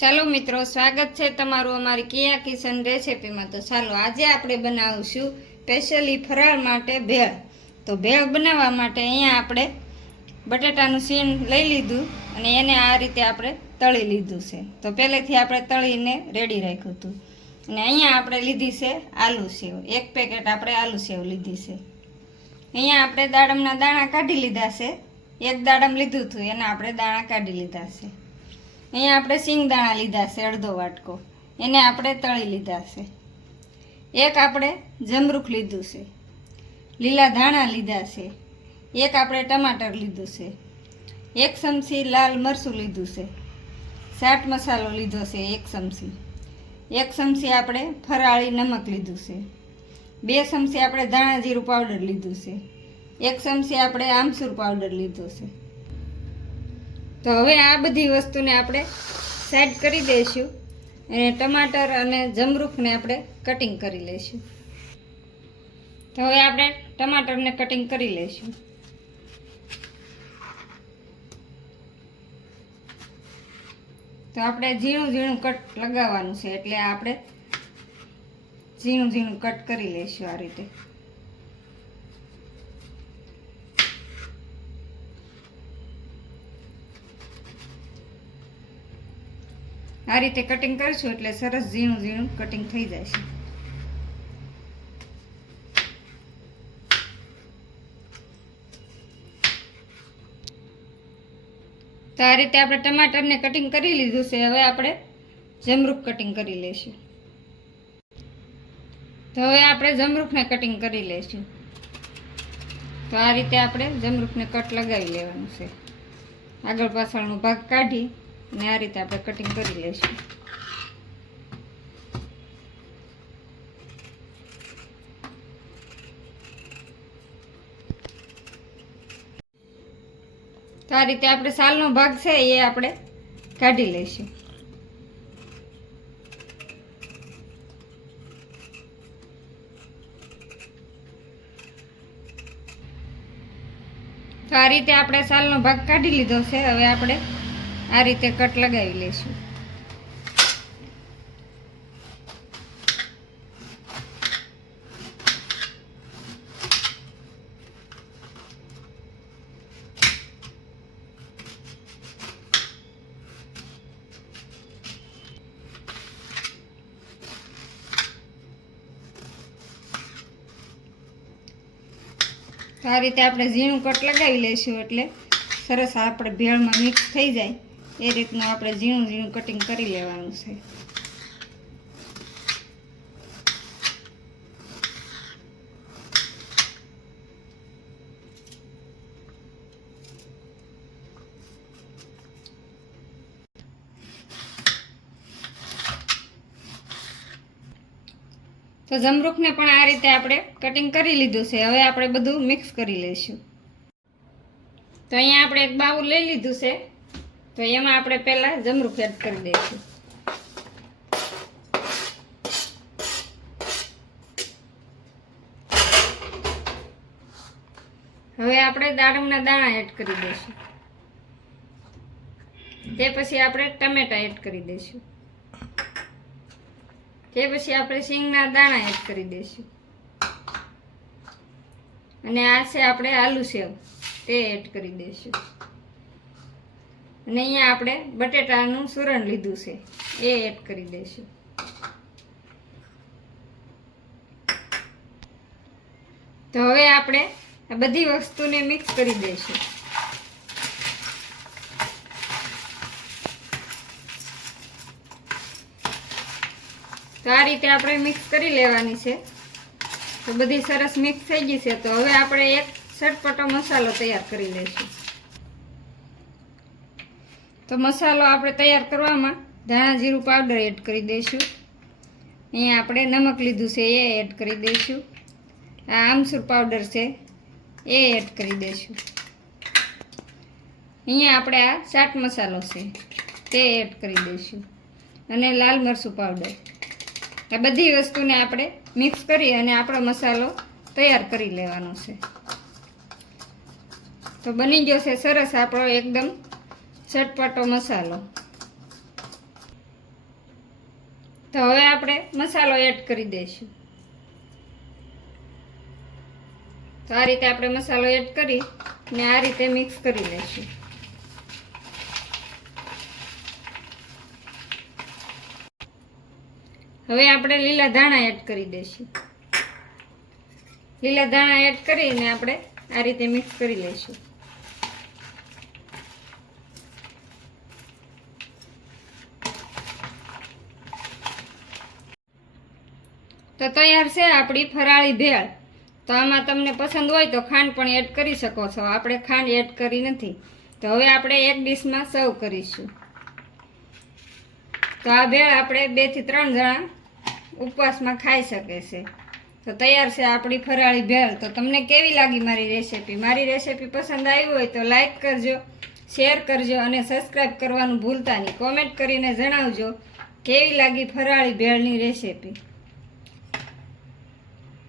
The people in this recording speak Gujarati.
ચાલો મિત્રો, સ્વાગત છે તમારું અમારી કિયા કિચન રેસિપીમાં। તો ચાલો આજે આપણે બનાવીશું સ્પેશિયલી ફરાળ માટે ભેળ। તો ભેળ બનાવવા માટે અહીંયા આપણે બટેટાનું સીણ લઈ લીધું અને એને આ રીતે આપણે તળી લીધું છે। તો પહેલેથી આપણે તળીને રેડી રાખ્યું હતું। અને અહીંયા આપણે લીધી છે આલુ સેવ, એક પેકેટ આપણે આલુ સેવ લીધી છે। અહીંયા આપણે દાડમના દાણા કાઢી લીધા છે, એક દાડમ લીધું હતું એના આપણે દાણા કાઢી લીધા છે। અહીંયા આપણે સિંગદાણા લીધા છે અડધો વાટકો, એને આપણે તળી લીધા છે। એક આપણે જમરૂખ લીધું છે, લીલા ધાણા લીધા છે, એક આપણે ટમાટર લીધું છે, એક ચમચી લાલ મરચું લીધું છે, ચાટ મસાલો લીધો છે એક ચમચી, એક ચમચી આપણે ફરાળી નમક લીધું છે, 2 ચમચી આપણે ધાણા જીરું પાવડર લીધું છે, 1 ચમચી આપણે આમચૂર પાવડર લીધો છે। તો હવે આ બધી વસ્તુને આપણે સાઈડ કરી દઈશું અને ટમાટર અને જમરૂખને આપણે કટિંગ કરી લઈશું। તો હવે આપણે ટમાટરને કટિંગ કરી લઈશું। તો આપણે ઝીણું ઝીણું કટ લગાવવાનું છે, એટલે આપણે ઝીણું ઝીણું કટ કરી લઈશું આ રીતે। આ રીતે કટિંગ કરશું એટલે સરસ ઝીણું ઝીણું કટિંગ થઈ જશે। તો આ રીતે આપણે ટમાટરને કટિંગ કરી લીધું છે, હવે આપણે જમરૂખ કટિંગ કરી લઈશું। તો હવે આપણે જમરૂખને કટિંગ કરી લઈશું। તો આ રીતે આપણે જમરૂખને કટ લગાવી લેવાનું છે, આગળ પાછળનો ભાગ કાઢી અને આ રીતે આપણે કટિંગ કરી લઈશું। તો આ રીતે આપણે સાલનો ભાગ છે એ આપણે કાઢી લઈશું। તો આ રીતે આપણે સાલનો ભાગ કાઢી લીધો છે, હવે આપણે આ રીતે કટ લગાવી લઈશું। તો આ રીતે આપણે ઝીણું કટ લગાવી લઈશું એટલે સરસ આપણે ભેળમાં મિક્સ થઈ જાય એ રીતનું આપણે ઝીણું ઝીણું કટિંગ કરી લેવાનું છે। તો જમરૂખને પણ આ રીતે આપણે કટિંગ કરી લીધું છે, હવે આપણે બધું મિક્સ કરી લઈશું। તો અહીંયા આપણે એક બાઉલ લઈ લીધું છે, તો એમાં આપણે પહેલા જમરૂખ એડ કરી દઈશું। હવે આપણે દાડમના દાણા એડ કરી દઈશું, તે પછી આપણે ટમેટા એડ કરી દઈશું, તે પછી આપણે સિંગના દાણા એડ કરી દઈશું, અને આ છે આપણે આલુ સેવ તે એડ કરી દઈશું, અને અહીંયા આપણે બટેટાનું સૂરણ લીધું છે એ એડ કરી દઈશું। તો હવે આપણે આ બધી વસ્તુને મિક્સ કરી દઈશું। તો આ રીતે આપણે મિક્સ કરી લેવાની છે। તો બધી સરસ મિક્સ થઈ ગઈ છે, તો હવે આપણે એક ચટપટો મસાલો તૈયાર કરી લઈશું। તો મસાલો આપણે તૈયાર કરવામાં ધાણા જીરું પાવડર એડ કરી દઈશું, અહીંયા આપણે નમક લીધું છે એ એડ કરી દઈશું, આ આમચૂર પાવડર છે એ એડ કરી દઈશું, અહીંયા આપણે આ ચાટ મસાલો છે તે એડ કરી દઈશું, અને લાલ મરચું પાવડર। આ બધી વસ્તુને આપણે મિક્સ કરી અને આપણો મસાલો તૈયાર કરી લેવાનો છે। તો બની ગયો છે સરસ આપણો એકદમ ચટપટો મસાલો। તો હવે આપણે મસાલો એડ કરી દઈશું. તો આ રીતે આપણે મસાલો એડ કરી ને આ રીતે મિક્સ કરી લઈશું. હવે આપણે લીલા ધાણા એડ કરી દઈશું. લીલા ધાણા એડ કરીને આપણે આ રીતે મિક્સ કરી લઈશું. તો તૈયાર છે આપણી ફરાળી ભેળ. તો આમાં તમને પસંદ હોય તો ખાંડ પણ એડ કરી શકો છો. આપણે ખાંડ એડ કરી નથી. તો હવે આપણે એક ડીશમાં સર્વ કરીશું. તો આ ભેળ આપણે 2 થી 3 જણા ઉપવાસમાં ખાઈ શકે છે. તો તૈયાર છે આપણી ફરાળી ભેળ. તો તમને કેવી લાગી મારી રેસીપી? મારી રેસીપી પસંદ આવી હોય તો લાઈક કરજો, શેર કરજો અને સબસ્ક્રાઈબ કરવાનું ભૂલતા નહીં. કોમેન્ટ કરીને જણાવજો કેવી લાગી ફરાળી ભેળની રેસીપી.